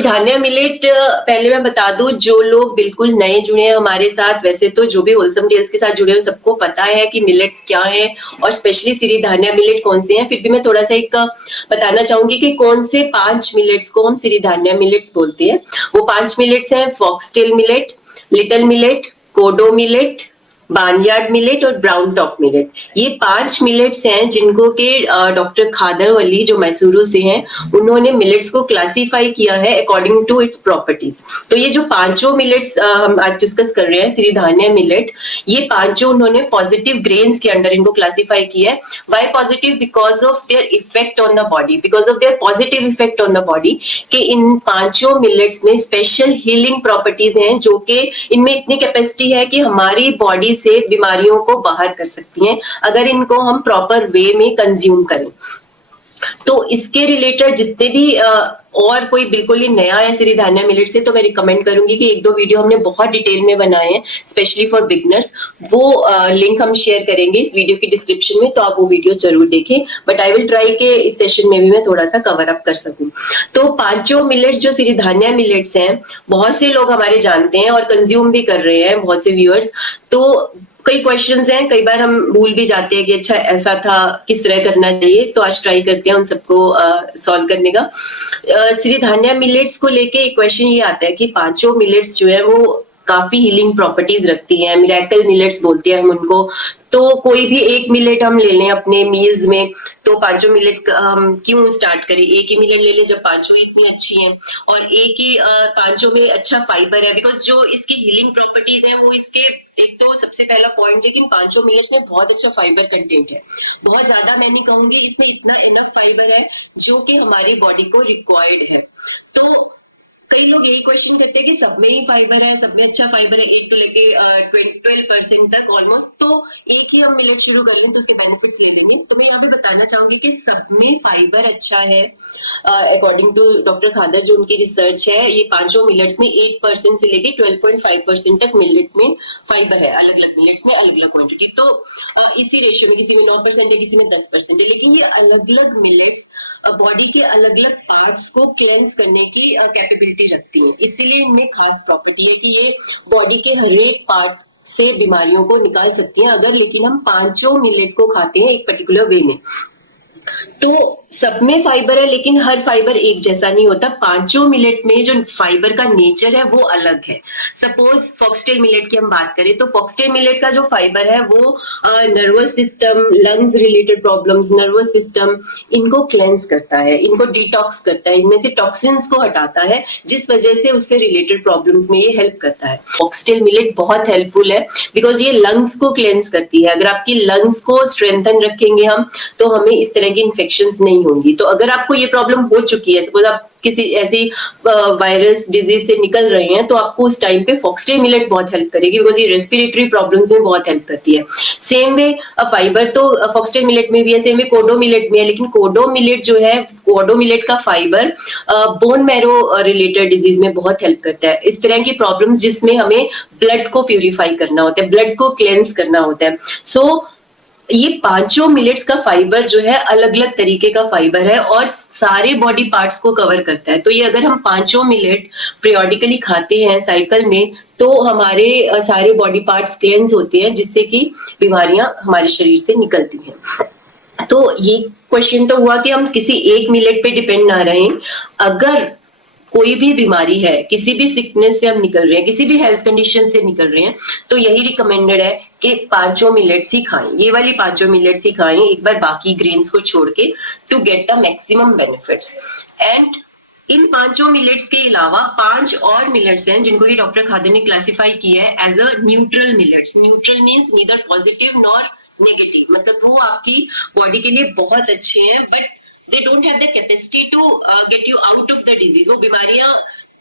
धान्या millet, पहले मैं बता दूं, जो लोग बिल्कुल नए जुड़े हैं हमारे साथ, वैसे तो जो भी होलसम टेल्स के साथ जुड़े हैं सबको पता है कि मिलेट्स क्या है और स्पेशली सिरी धान्या मिलेट कौन से हैं। फिर भी मैं थोड़ा सा एक बताना चाहूंगी कि कौन से 5 मिलेट्स को हम सिरी धान्या मिलेट्स बोलते हैं। वो 5 मिलेट्स हैं: फॉक्सटेल मिलेट, लिटिल मिलेट, कोडो मिलेट, बार्नयार्ड मिलेट और ब्राउन टॉप मिलेट। ये 5 मिलेट्स हैं जिनको के डॉक्टर खादरवली जो मैसूरू से हैं, उन्होंने मिलेट्स को क्लासिफाई किया है अकॉर्डिंग टू इट्स प्रॉपर्टीज। तो ये जो पांचों मिलेट्स हम आज डिस्कस कर रहे हैं, सिरीधान्या मिलेट, ये पांचों उन्होंने पॉजिटिव ग्रेन्स के अंडर इनको क्लासिफाई किया है। Why positive? Because of their effect on the body, because of their positive effect on the body, कि इन पांचों मिलेट्स में स्पेशल हीलिंग प्रॉपर्टीज हैं, जो कि इनमें इतनी कैपेसिटी है कि हमारी बॉडी से बीमारियों को बाहर कर सकती हैं अगर इनको हम प्रॉपर वे में कंज्यूम करें। तो इसके रिलेटेड जितने भी और कोई बिल्कुल ही नया है सिरीधान्या मिलेट से, तो मैं रिकमेंड करूंगी कि 1-2 वीडियो हमने बहुत डिटेल में बनाए हैं स्पेशली फॉर बिगनर्स। वो लिंक हम शेयर करेंगे इस वीडियो की डिस्क्रिप्शन में, तो आप वो वीडियो जरूर देखें। बट आई विल ट्राई के इस सेशन में भी मैं थोड़ा सा कवर अप कर सकूं। तो पांचों मिलेट्स जो सिरीधान्या मिलेट्स हैं, बहुत से लोग हमारे जानते हैं और कंज्यूम भी कर रहे हैं, बहुत से व्यूअर्स। तो कई क्वेश्चंस हैं, कई बार हम भूल भी जाते हैं कि अच्छा ऐसा था, किस तरह करना चाहिए। तो आज ट्राई करते हैं उन सबको सॉल्व करने का। सिरीधान्या मिलेट्स को लेके एक क्वेश्चन ये आता है कि पांचों मिलेट्स जो है वो काफी हीलिंग प्रॉपर्टीज रखती हैं, मिरेकल मिलेट्स बोलते हैं हम उनको। तो कोई भी एक मिलेट हम ले लें अपने मील्स में, तो पांचों मिलेट हम क्यों स्टार्ट करें? एक ही मिलेट ले लें जब पांचों इतनी अच्छी हैं, और एक ही पांचों में अच्छा फाइबर है। बिकॉज जो इसकी हीलिंग प्रॉपर्टीज है वो इसके, एक तो सबसे पहला पॉइंट है कि पांचों मिलेट्स में बहुत अच्छा फाइबर कंटेंट है, बहुत ज्यादा मैं नहीं कहूंगी, इसमें इतना इनफ फाइबर है जो कि हमारी बॉडी को रिक्वायर्ड है। तो कई लोग यही क्वेश्चन करते हैं कि सब में ही फाइबर है, सब में अच्छा फाइबर है, 8 to लेके 12% तक ऑलमोस्ट, तो एक ही हम मिलेट शुरू कर लें तो उसके बेनिफिट्स ले लेंगे। तो मैं यहाँ पे बताना चाहूंगी कि सब में फाइबर अच्छा है अकॉर्डिंग टू डॉक्टर खादर, जो उनकी रिसर्च है। ये पांचों मिलेट्स में 8% से लेके 12.5% तक मिलेट में फाइबर है, अलग अलग मिलेट्स में अलग अलग क्वांटिटी। तो इसी रेशियो में किसी में 9% है, किसी में 10% है, लेकिन ये अलग अलग मिलेट्स बॉडी के अलग अलग पार्ट्स को क्लेंस करने की कैपेबिलिटी रखती हैं। इसीलिए इनमें खास प्रॉपर्टी है कि ये बॉडी के हर एक पार्ट से बीमारियों को निकाल सकती हैं अगर, लेकिन हम पांचों मिलेट को खाते हैं एक पर्टिकुलर वे में। तो सब में फाइबर है, लेकिन हर फाइबर एक जैसा नहीं होता। पांचों मिलेट में जो फाइबर का नेचर है वो अलग है। सपोज फॉक्सटेल मिलेट की हम बात करें, तो फॉक्सटेल मिलेट का जो फाइबर है वो nervous system, lungs related problems, nervous system, इनको क्लेंस करता है, इनको डिटॉक्स करता है, इनमें से टॉक्सिन्स को हटाता है, जिस वजह से उससे रिलेटेड प्रॉब्लम्स में ये हेल्प करता है। फॉक्सटेल मिलेट बहुत हेल्पफुल है बिकॉज ये लंग्स को क्लेंस करती है। अगर आपकी लंग्स को स्ट्रेंथन रखेंगे हम, तो हमें इस तरह की इन्फेक्शंस नहीं होंगी। तो अगर आपको ये प्रॉब्लम हो चुकी है, सपोज आप किसी ऐसी वायरस डिजीज से निकल रहे हैं, तो आपको उस टाइम पे फॉक्सटेल मिलेट बहुत हेल्प करेगी बिकॉज ये रेस्पिरेटरी प्रॉब्लम्स में बहुत हेल्प करती है। सेम वे फाइबर तो फॉक्सटेल मिलेट में भी है, सेम वे कोडो मिलेट में है, लेकिन कोडो मिलेट जो है, कोडो मिलेट का fibre bone marrow related disease में बहुत हेल्प करता है। इस तरह की प्रॉब्लम्स जिसमें हमें ब्लड को प्यूरिफाई करना होता है, ब्लड को क्लेंस करना होता है। सो ये पांचों मिलेट्स का फाइबर जो है अलग अलग तरीके का फाइबर है और सारे बॉडी पार्ट्स को कवर करता है। तो ये अगर हम पांचों मिलेट पीरियोडिकली खाते हैं साइकिल में, तो हमारे सारे बॉडी पार्ट्स क्लेंस होते हैं, जिससे कि बीमारियां हमारे शरीर से निकलती हैं। तो ये क्वेश्चन तो हुआ कि हम किसी एक मिलेट पे डिपेंड ना रहें। अगर कोई भी बीमारी है, किसी भी सिकनेस से हम निकल रहे हैं, किसी भी हेल्थ कंडीशन से निकल रहे हैं, तो यही रिकमेंडेड है कि पांचों मिलेट्स ही खाएं, ये वाली पांचों मिलेट्स ही खाएं एक बार बाकी ग्रेन्स को छोड़ के, to get the maximum benefits. And इन पांचों मिलेट्स के अलावा 5 और मिलेट्स हैं जिनको कि डॉक्टर खादर ने क्लासिफाई किया है as a neutral millets. Neutral means neither positive nor negative, मतलब वो आपकी बॉडी के लिए बहुत अच्छे हैं, but they don't have the capacity to get you out of the disease। वो बीमारियां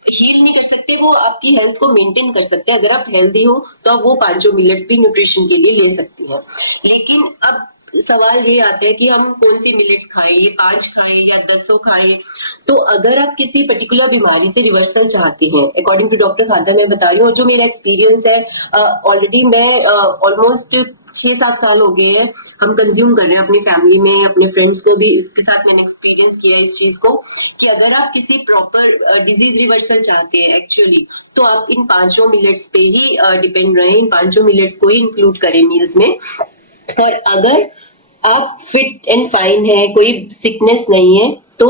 हील नहीं कर सकते, वो आपकी हेल्थ को मेंटेन कर सकते हैं। अगर आप हेल्दी हो तो आप वो पांचों मिलेट्स भी न्यूट्रिशन के लिए ले सकती हो। लेकिन अब सवाल ये आता है कि हम कौन सी मिलेट्स खाएं, ये 5 खाएं या 10 खाएं। तो अगर आप किसी पर्टिकुलर बीमारी से रिवर्सल चाहते हैं, अकॉर्डिंग टू डॉक्टर खानका मैं बता रही हूँ, और जो मेरा एक्सपीरियंस है, ऑलरेडी मैं ऑलमोस्ट 6-7 साल हो गए हैं हम कंज्यूम कर रहे हैं अपनी फैमिली में, अपने फ्रेंड्स को भी इसके साथ मैंने एक्सपीरियंस किया इस चीज को, कि अगर आप किसी प्रॉपर डिजीज रिवर्सल चाहते हैं एक्चुअली, तो आप इन 5 मिलेट्स पे ही डिपेंड रहे, इन 5 मिलेट्स को ही इंक्लूड करें मील्स में। और अगर आप फिट एंड फाइन है, कोई सिकनेस नहीं है, तो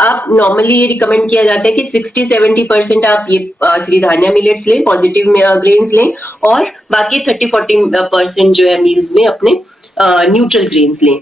आप नॉर्मली ये रिकमेंड किया जाता है कि 60-70% आप ये सिरिधान्या मिलेट्स लें, पॉजिटिव ग्रेन्स लें, और बाकी 30-40% जो है मील्स में अपने न्यूट्रल ग्रेन्स लें।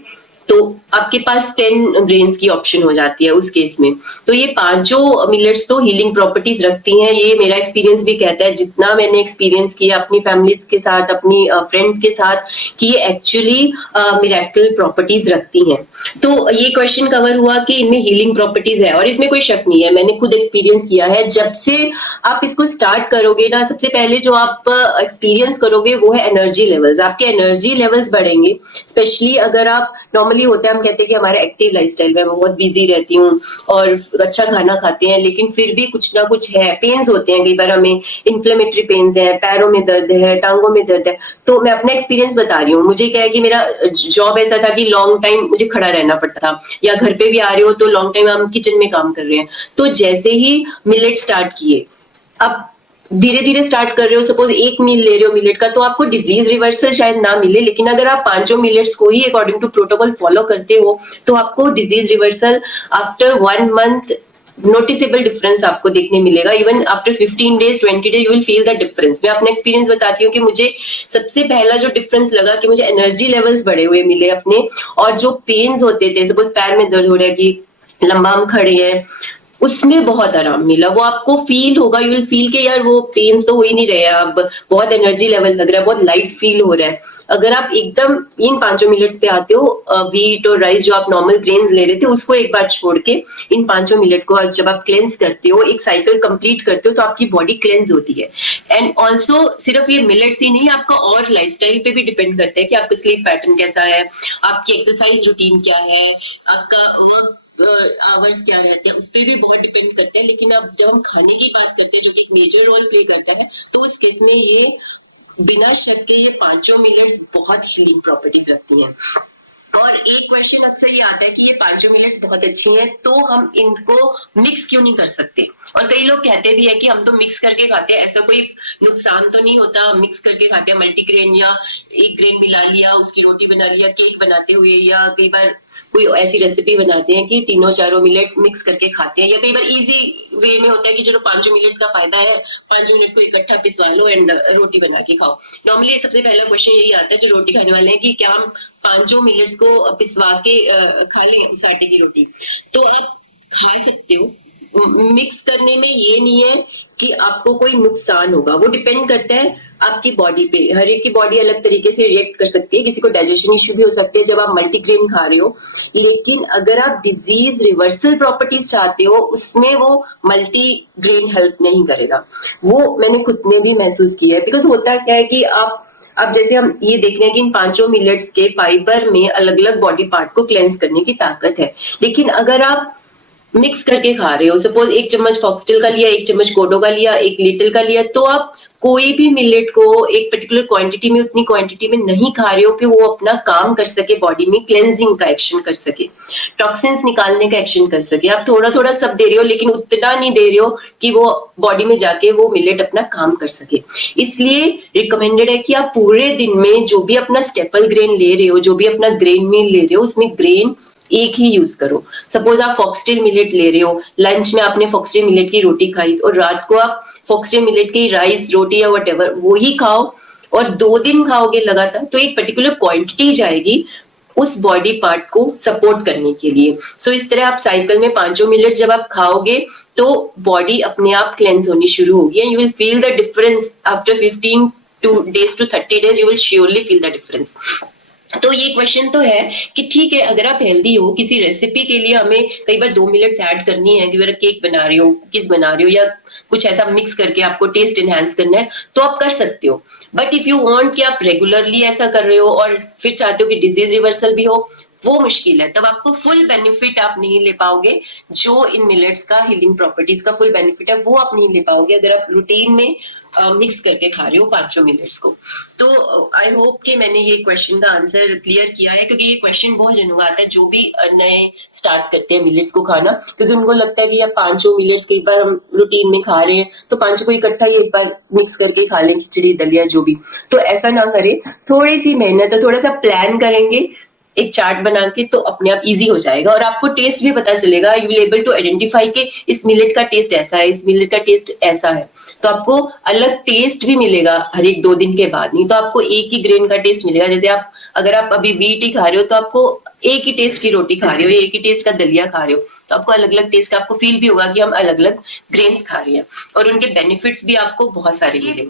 तो आपके पास 10 ग्रेन्स की ऑप्शन हो जाती है उस केस में। तो ये 5 मिलेट्स तो हीलिंग प्रॉपर्टीज रखती हैं, ये मेरा एक्सपीरियंस भी कहता है, जितना मैंने एक्सपीरियंस किया अपनी फैमिलीज के साथ, अपनी फ्रेंड्स के साथ, कि ये एक्चुअली मिरेकल प्रॉपर्टीज रखती हैं। तो ये क्वेश्चन कवर हुआ कि इनमें हीलिंग प्रॉपर्टीज है, और इसमें कोई शक नहीं है, मैंने खुद एक्सपीरियंस किया है। जब से आप इसको स्टार्ट करोगे ना, सबसे पहले जो आप एक्सपीरियंस करोगे वो है एनर्जी लेवल्स, आपके एनर्जी लेवल्स बढ़ेंगे। स्पेशली अगर आप नॉर्मली होता है, हम कहते हैं कि हमारा एक्टिव लाइफस्टाइल में बहुत बिजी रहती हूँ और अच्छा खाना खाते हैं, लेकिन फिर भी कुछ ना कुछ है, पेन्स होते हैं, कई बार हमें इन्फ्लेमेटरी पेन्स है, पैरों में दर्द है, टांगों में दर्द है। तो मैं अपना एक्सपीरियंस बता रही हूँ, मुझे क्या है कि मेरा जॉब ऐसा था कि लॉन्ग टाइम मुझे खड़ा रहना पड़ता था, या घर पे भी आ रहे हो तो लॉन्ग टाइम हम किचन में काम कर रहे हैं। तो जैसे ही मिलेट स्टार्ट किए, अब धीरे धीरे स्टार्ट कर रहे हो, सपोज 1 मील ले रहे हो मिलेट का, तो आपको डिजीज रिवर्सल शायद ना मिले, लेकिन अगर आप 5 मिलेट्स को ही अकॉर्डिंग टू प्रोटोकॉल फॉलो करते हो, तो आपको disease reversal after 1 month noticeable difference आपको देखने मिलेगा। Even after 15 days 20 days you will feel the difference. मैं अपना एक्सपीरियंस बताती हूँ कि मुझे सबसे पहला जो डिफरेंस लगा कि मुझे एनर्जी लेवल्स बढ़े हुए मिले अपने, और जो पेन्स होते थे, सपोज पैर में दर्द हो रहा है कि लंबा हम खड़े हैं, उसमें बहुत आराम मिला। वो आपको फील होगा, यू विल फील कि यार वो पेन्स तो हो ही नहीं रहे, अब बहुत एनर्जी लेवल लग रहा है, बहुत लाइट फील हो रहा है। अगर आप एकदम इन 5 मिलेट्स पे आते हो, व्हीट और राइस जो आप नॉर्मल ग्रेन्स ले रहे थे उसको एक बार छोड़ के इन 5 मिलेट को जब आप क्लेंस करते हो, एक साइकिल कंप्लीट करते हो, तो आपकी बॉडी क्लेंस होती है। एंड ऑल्सो सिर्फ ये मिलेट्स ही नहीं, आपका और लाइफस्टाइल पे भी डिपेंड करता है कि आपका स्लीप पैटर्न कैसा है, आपकी एक्सरसाइज रूटीन क्या है, आपका वर्क आवर्स क्या रहते हैं, उस पर भी बहुत डिपेंड करता है। लेकिन अब जब हम खाने की बात करते हैं, जो कि एक मेजर रोल प्ले करता है, तो उस केस में ये बिना शक के ये 5 मिलेट्स बहुत हीलिंग प्रॉपर्टीज रखती हैं। और एक क्वेश्चन अक्सर ये आता है कि ये 5 मिलेट्स बहुत अच्छी हैं, तो हम इनको मिक्स क्यों नहीं कर सकते? और कई लोग कहते भी है कि हम तो मिक्स करके खाते हैं, ऐसा कोई नुकसान तो नहीं होता, हम मिक्स करके खाते हैं, मल्टीग्रेन या एक ग्रेन मिला लिया, उसकी रोटी बना लिया केक बनाते हुए, या कई बार कोई ऐसी रेसिपी बनाते हैं कि 3-4 मिलेट मिक्स करके खाते हैं, या कई बार इजी वे में होता है कि चलो 5 मिलेट्स का फायदा है, 5 मिलेट्स को इकट्ठा पिसवा लो एंड रोटी बना के खाओ। नॉर्मली सबसे पहला क्वेश्चन यही आता है जो रोटी खाने वाले हैं कि क्या हम 5 मिलेट्स को पिसवा के खा लें उस आटे की रोटी? तो आप खा सकते हो, मिक्स करने में ये नहीं है कि आपको कोई नुकसान होगा, वो डिपेंड करता है आपकी बॉडी पे। हर एक की बॉडी अलग तरीके से रिएक्ट कर सकती है, किसी को डाइजेशन इश्यू भी हो सकते हैं जब आप मल्टीग्रेन खा रहे हो। लेकिन अगर आप डिजीज रिवर्सल प्रॉपर्टीज चाहते हो, उसमें वो मल्टीग्रेन हेल्प नहीं करेगा। वो मैंने खुद ने भी महसूस किया है, बिकॉज होता क्या है कि आप अब जैसे हम ये देख रहे हैं कि इन 5 मिलेट्स के फाइबर में अलग अलग बॉडी पार्ट को क्लेंस करने की ताकत है, लेकिन अगर आप मिक्स करके खा रहे हो, सपोज 1 चम्मच फॉक्सटेल का लिया, 1 चम्मच कोडो का लिया, 1 लिटिल का लिया, तो आप कोई भी मिलेट को एक पर्टिकुलर क्वांटिटी में, उतनी क्वांटिटी में नहीं खा रहे हो कि वो अपना काम कर सके, बॉडी में क्लेंजिंग का एक्शन कर सके, टॉक्सिन्स निकालने का एक्शन कर सके। आप थोड़ा थोड़ा सब दे रहे हो, लेकिन उतना नहीं दे रहे हो कि वो बॉडी में जाके वो मिलेट अपना काम कर सके। इसलिए रिकमेंडेड है कि आप पूरे दिन में जो भी अपना स्टेपल ग्रेन ले रहे हो, जो भी अपना ग्रेन मील ले रहे हो, उसमें ग्रेन एक ही यूज करो। सपोज आप फॉक्सटेल मिलेट ले रहे हो, लंच में आपने फॉक्सटेल मिलेट की रोटी खाई, और रात को आप फॉक्सटेल मिलेट की राइस रोटी या व्हाटएवर वो ही खाओ, और 2 दिन खाओगे लगातार, तो एक पर्टिकुलर क्वांटिटी जाएगी उस बॉडी पार्ट को सपोर्ट करने के लिए। सो इस तरह आप साइकिल में 5 मिलेट जब आप खाओगे, तो बॉडी अपने आप क्लेंस होनी शुरू होगी, and you will feel the difference after 15 days to 30 days, you will surely feel the difference. तो ये क्वेश्चन तो है कि ठीक है, अगर आप हेल्दी हो, किसी रेसिपी के लिए हमें कई बार 2 मिलेट्स ऐड करनी है, कि अगर केक बना रही हो, कुकीज बना रही हो, या कुछ ऐसा मिक्स करके आपको टेस्ट एनहांस करना है, तो आप कर सकते हो। बट इफ यू वांट कि आप रेगुलरली ऐसा कर रहे हो और फिर चाहते हो कि डिजीज रिवर्सल भी हो, वो मुश्किल है। तब आपको फुल बेनिफिट आप नहीं ले पाओगे, जो इन मिलेट्स का हीलिंग प्रॉपर्टीज का फुल बेनिफिट है वो आप नहीं ले पाओगे अगर आप रूटीन में मिक्स करके खा रहे हो 500 मिलेट्स को। तो आई होप कि मैंने ये क्वेश्चन का आंसर क्लियर किया है, क्योंकि ये क्वेश्चन बहुत जनों आता है जो भी नए स्टार्ट करते हैं मिलेट्स को खाना, क्योंकि उनको लगता है कि यार 500 मिलेट्स कई बार हम रूटीन में खा रहे हैं, तो 500 को इकट्ठा ही एक बार मिक्स करके खा लें, खिचड़ी दलिया जो भी। तो ऐसा ना करें, थोड़ी सी मेहनत है, थोड़ा सा प्लान करेंगे, एक चार्ट बना के, तो अपने आप इजी हो जाएगा और आपको टेस्ट भी पता चलेगा। You will able to identify कि इस मिलेट का टेस्ट ऐसा है, इस मिलेट का टेस्ट ऐसा है, तो आपको अलग टेस्ट भी मिलेगा हर एक 2 दिन के बाद। नहीं तो आपको एक ही ग्रेन का टेस्ट मिलेगा। जैसे आप अगर आप अभी व्हीट ही खा रहे हो, तो आपको एक ही टेस्ट की रोटी खा रहे हो, एक ही टेस्ट का दलिया खा रहे हो, तो आपको अलग अलग टेस्ट का आपको फील भी होगा कि हम अलग अलग ग्रेन्स खा रहे हैं, और उनके बेनिफिट्स भी आपको बहुत सारे मिलेंगे।